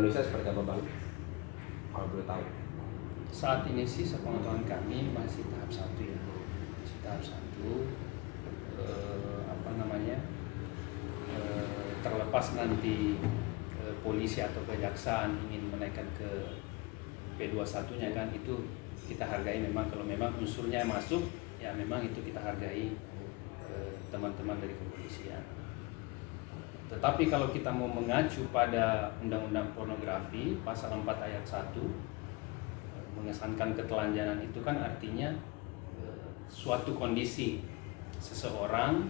Indonesia seperti apa Bang? Kalau boleh tahu. Saat ini sih sepengetahuan kami masih tahap 1 ya, masih tahap 1. Apa namanya, terlepas nanti polisi atau kejaksaan ingin menaikkan ke P21-nya kan, itu kita hargai. Memang kalau memang unsurnya masuk ya memang itu kita hargai teman-teman dari kepolisian. Tetapi kalau kita mau mengacu pada Undang-Undang Pornografi pasal 4 ayat 1, mengesankan ketelanjangan itu kan artinya suatu kondisi seseorang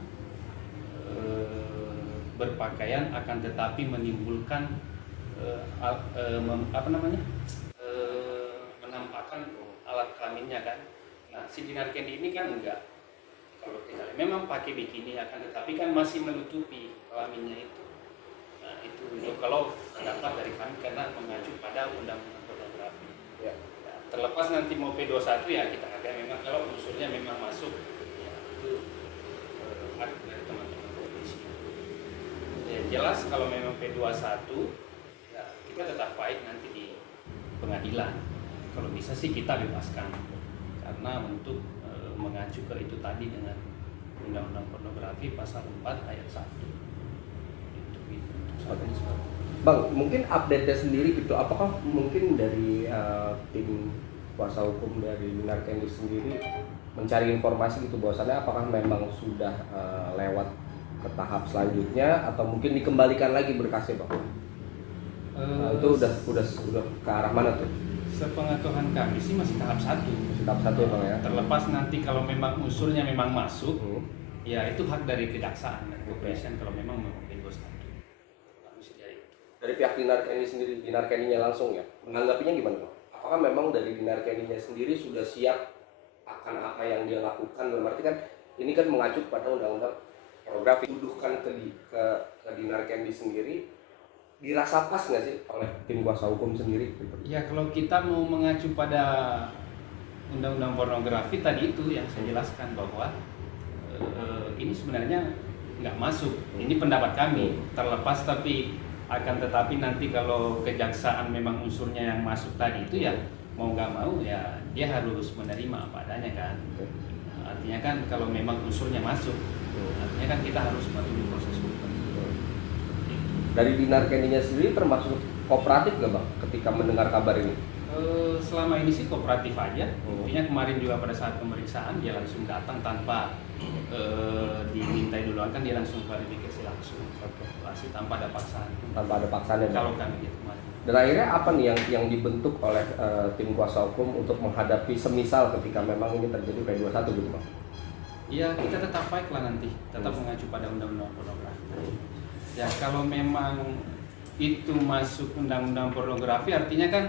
berpakaian akan tetapi menimbulkan menampakkan alat kelaminnya kan. Nah, si Dinar Kendi ini kan enggak. Kalau kita memang pakai bikini akan tetapi kan masih menutupi kelaminnya itu. Nah, itu kalau pendapat dari kami karena mengacu pada Undang-Undang Pornografi. Ya. Terlepas nanti mau P21 ya kita hargai, memang kalau unsurnya memang masuk ya itu hak dari teman-teman polisi. Ya, jelas kalau memang P21 ya kita tetap fight nanti di pengadilan. Kalau bisa sih kita bebaskan karena untuk mengacu ke itu tadi dengan Undang-Undang Pornografi pasal 4 ayat 1 itu Bang, mungkin update-nya sendiri gitu, apakah mungkin dari tim kuasa hukum dari Dinar Kendi sendiri mencari informasi gitu bahwasannya apakah memang sudah lewat ke tahap selanjutnya atau mungkin dikembalikan lagi berkasnya Bang? Itu udah ke arah mana tuh? Sepengetahuan kami sih masih tahap 1. Masih tahap 1 ya Bang ya? Terlepas nanti kalau memang unsurnya memang masuk, ya itu hak dari kejaksaan dan kepolisian kalau memang mau P21. Dari pihak Dinar Kendi sendiri, Dinar Kendinya langsung ya, menanggapinya gimana Bang? Apakah memang dari Dinar Kendinya sendiri sudah siap akan apa yang dia lakukan? Berarti kan ini kan mengacu pada Undang-Undang Pornografi. Tuduhkan ke Dinar Kendi sendiri, dirasa pas nggak sih oleh tim kuasa hukum sendiri? Ya kalau kita mau mengacu pada Undang-Undang Pornografi tadi itu yang saya jelaskan bahwa ini sebenarnya nggak masuk. Ini pendapat kami. Terlepas tapi akan tetapi nanti kalau kejaksaan memang unsurnya yang masuk tadi itu ya mau nggak mau ya dia harus menerima apa adanya kan. Nah, artinya kan kalau memang unsurnya masuk, artinya kan kita harus melalui proses hukum. Dari Dinar Kendinya sendiri termasuk kooperatif nggak Bang ketika mendengar kabar ini? Selama ini sih kooperatif aja. Intinya kemarin juga pada saat pemeriksaan dia langsung datang tanpa dimintai duluan kan, dia langsung klarifikasi langsung. Masih tanpa ada paksaan. Tanpa ada paksaan ya Kalau kami gitu kemarin. Dan akhirnya apa nih yang dibentuk oleh tim kuasa hukum untuk menghadapi semisal ketika memang ini terjadi P21 gitu Bang? Ya kita tetap fight lah nanti, tetap mengacu pada Undang-Undang Pornografi. Ya kalau memang itu masuk Undang-Undang Pornografi artinya kan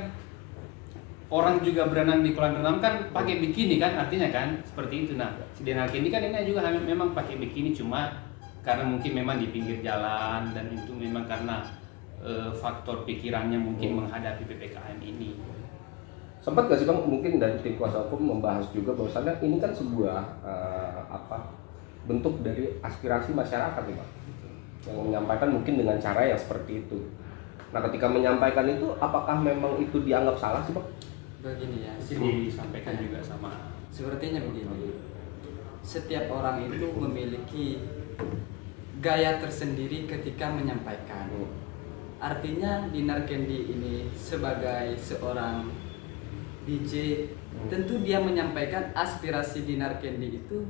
orang juga berenang di kolam renang kan pakai bikini kan, artinya kan seperti itu. Nah si Dinar Kendi kan ini juga memang pakai bikini cuma karena mungkin memang di pinggir jalan dan itu memang karena faktor pikirannya mungkin menghadapi PPKM ini. Sempat gak sih Bang mungkin dari tim kuasa hukum membahas juga bahwasannya ini kan sebuah bentuk dari aspirasi masyarakat nih Bang, yang menyampaikan mungkin dengan cara yang seperti itu. Nah ketika menyampaikan itu apakah memang itu dianggap salah sih Bang? Begini ya, Disampaikan juga sama sepertinya begini, setiap orang itu memiliki gaya tersendiri ketika menyampaikan. Artinya Dinar Kendi ini sebagai seorang DJ, tentu dia menyampaikan aspirasi Dinar Kendi itu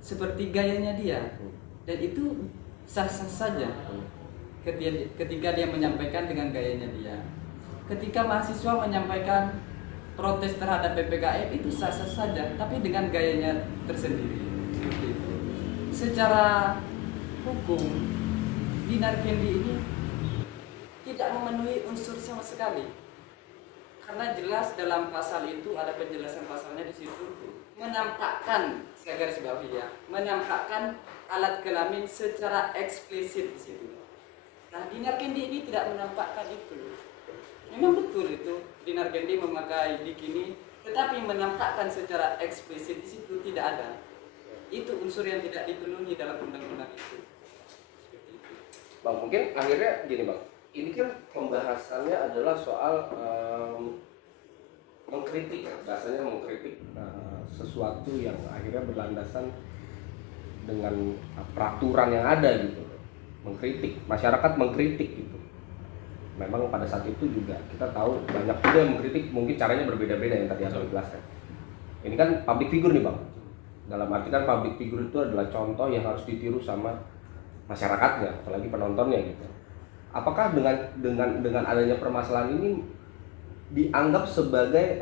seperti gayanya dia, dan itu sah-sah saja ketika dia menyampaikan dengan gayanya dia. Ketika mahasiswa menyampaikan protes terhadap PPKM itu sah-sah saja, tapi dengan gayanya tersendiri. Secara hukum, Dinar Kendi ini tidak memenuhi unsur sama sekali, karena jelas dalam pasal itu ada penjelasan pasalnya di situ, menampakkan, saya garis bawahi ya, menampakkan alat kelamin secara eksplisit di situ. Nah, Dinar Kendi ini tidak menampakkan itu. Memang betul itu Dinar Kendi memakai bikini, tetapi menampakkan secara eksplisit di situ tidak ada. Itu unsur yang tidak dipenuhi dalam undang-undang itu. Bang, mungkin akhirnya gini Bang, ini kan pembahasannya adalah soal mengkritik, bahasanya mengkritik sesuatu yang akhirnya berlandasan dengan peraturan yang ada gitu, mengkritik masyarakat, mengkritik gitu. Memang pada saat itu juga kita tahu banyak juga yang mengkritik, mungkin caranya berbeda-beda yang tadi aku jelaskan. Ini kan public figure nih bang, dalam arti kan public figure itu adalah contoh yang harus ditiru sama masyarakatnya, apalagi penontonnya gitu. Apakah dengan adanya permasalahan ini dianggap sebagai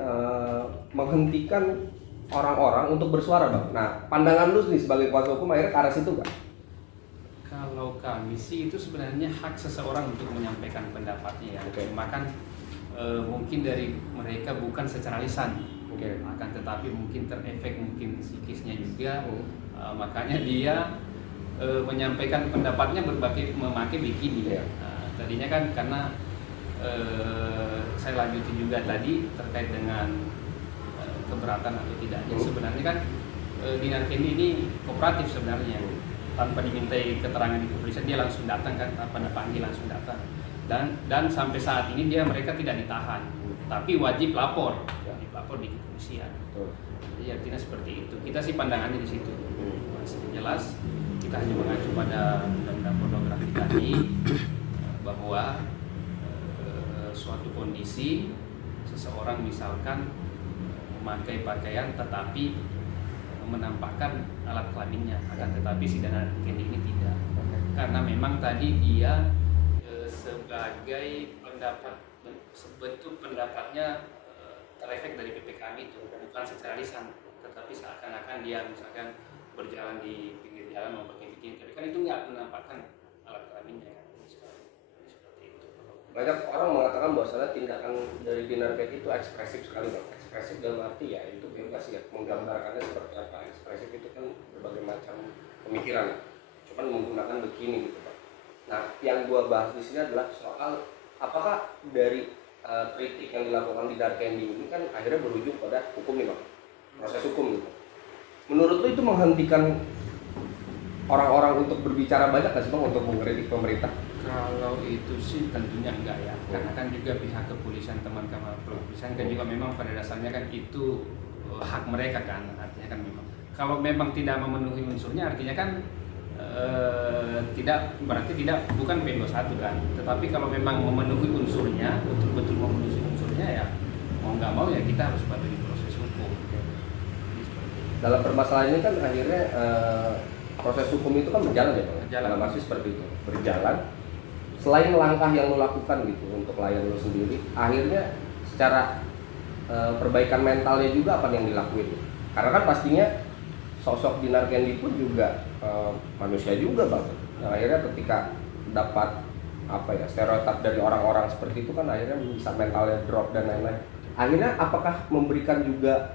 menghentikan orang-orang untuk bersuara bang? Nah, pandangan lu nih sebagai kuasa hukum akhirnya ke arah situ kan? Kalau kami sih itu sebenarnya hak seseorang untuk menyampaikan pendapatnya ya. Oke. Cuma kan mungkin dari mereka bukan secara lisan, Oke. akan tetapi mungkin terefek mungkin psikisnya juga. Makanya dia menyampaikan pendapatnya memakai bikini. Iya. Tadinya kan karena saya lanjutin juga tadi terkait dengan keberatan atau tidaknya. Sebenarnya kan Dinar Kendi ini kooperatif sebenarnya, tanpa dimintai keterangan di kepolisian dia langsung datang kan, tanpa dipanggil langsung datang. Dan sampai saat ini mereka tidak ditahan, tapi wajib lapor di kepolisian. Jadi artinya seperti itu. Kita sih pandangannya di situ. Masih jelas kita hanya mengacu pada undang-undang pornografi tadi bahwa suatu kondisi seseorang misalkan memakai pakaian tetapi menampakkan alat kelaminnya, akan tetapi si Dinar Kendi ini tidak, karena memang tadi dia sebagai pendapatnya terefek dari PPKM itu, bukan secara lisan, tetapi seakan-akan dia misalkan berjalan di pinggir jalan mau pakai bikini, tapi kan itu nggak menampakkan alat kelaminnya kan. Seperti itu. Banyak orang mengatakan bahwasanya tindakan dari Dinar Kendi itu ekspresif sekali bang. Ekspresif dalam arti ya itu bebas ya, menggambarkannya seperti apa. Ekspresif itu kan berbagai macam pemikiran, cuman menggunakan bikini gitu bang. Nah, yang gua bahas di sini adalah soal apakah dari kritik yang dilakukan Dinar Kendi ini kan akhirnya berujung pada hukum nih bang, proses hukum gitu. Menurut lu itu menghentikan orang-orang untuk berbicara banyak nggak sih bang, untuk mengkritik pemerintah? Kalau itu sih tentunya enggak ya, karena kan juga pihak kepolisian, teman-teman kepolisian kan juga memang pada dasarnya kan itu hak mereka kan, artinya kan memang kalau memang tidak memenuhi unsurnya artinya kan tidak, berarti tidak, bukan P21 kan, tetapi kalau memang memenuhi unsurnya, betul-betul memenuhi unsurnya ya mau nggak mau ya kita harus patuhi proses hukum. Jadi seperti itu. Dalam permasalahan ini kan akhirnya proses hukum itu kan berjalan ya bang? Berjalan. Masih seperti itu, berjalan. Selain langkah yang lo lakukan gitu untuk klien lo sendiri, akhirnya secara perbaikan mentalnya juga apa yang dilakuin? Karena kan pastinya sosok Dinar Kendi pun juga manusia juga bang. Nah, akhirnya ketika dapat apa ya stereotip dari orang-orang seperti itu kan akhirnya bisa mentalnya drop dan lain-lain. Akhirnya apakah memberikan juga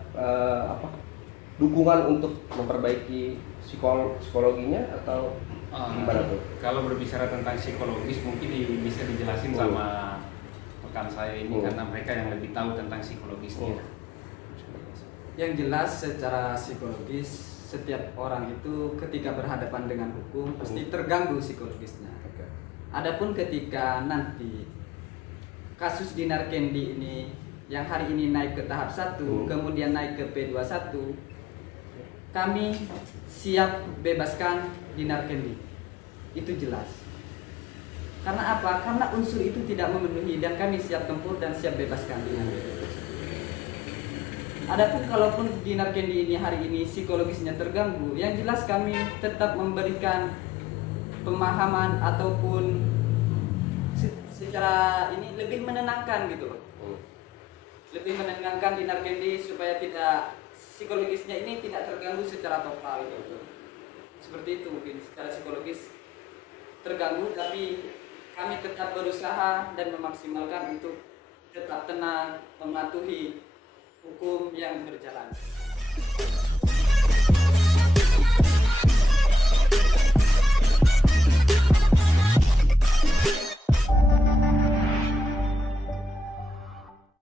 dukungan untuk memperbaiki psikologinya atau gimana tuh? Kalau berbicara tentang psikologis mungkin bisa dijelasin sama rekan saya ini karena mereka yang lebih tahu tentang psikologisnya. Yang jelas secara psikologis setiap orang itu ketika berhadapan dengan hukum pasti terganggu psikologisnya. Adapun ketika nanti kasus Dinar Kendi ini yang hari ini naik ke tahap 1, kemudian naik ke P21, kami siap bebaskan Dinar Kendi. Itu jelas. Karena apa? Karena unsur itu tidak memenuhi dan kami siap tempur dan siap bebaskan Dinar Kendi. Adapun kalaupun Dinar Kendi ini hari ini psikologisnya terganggu, yang jelas kami tetap memberikan pemahaman ataupun secara ini lebih menenangkan gitu loh. Lebih menenangkan Dinar Kendi supaya tidak psikologisnya ini tidak terganggu secara total gitu. Seperti itu mungkin secara psikologis terganggu, tapi kami tetap berusaha dan memaksimalkan untuk tetap tenang mematuhi hukum yang berjalan.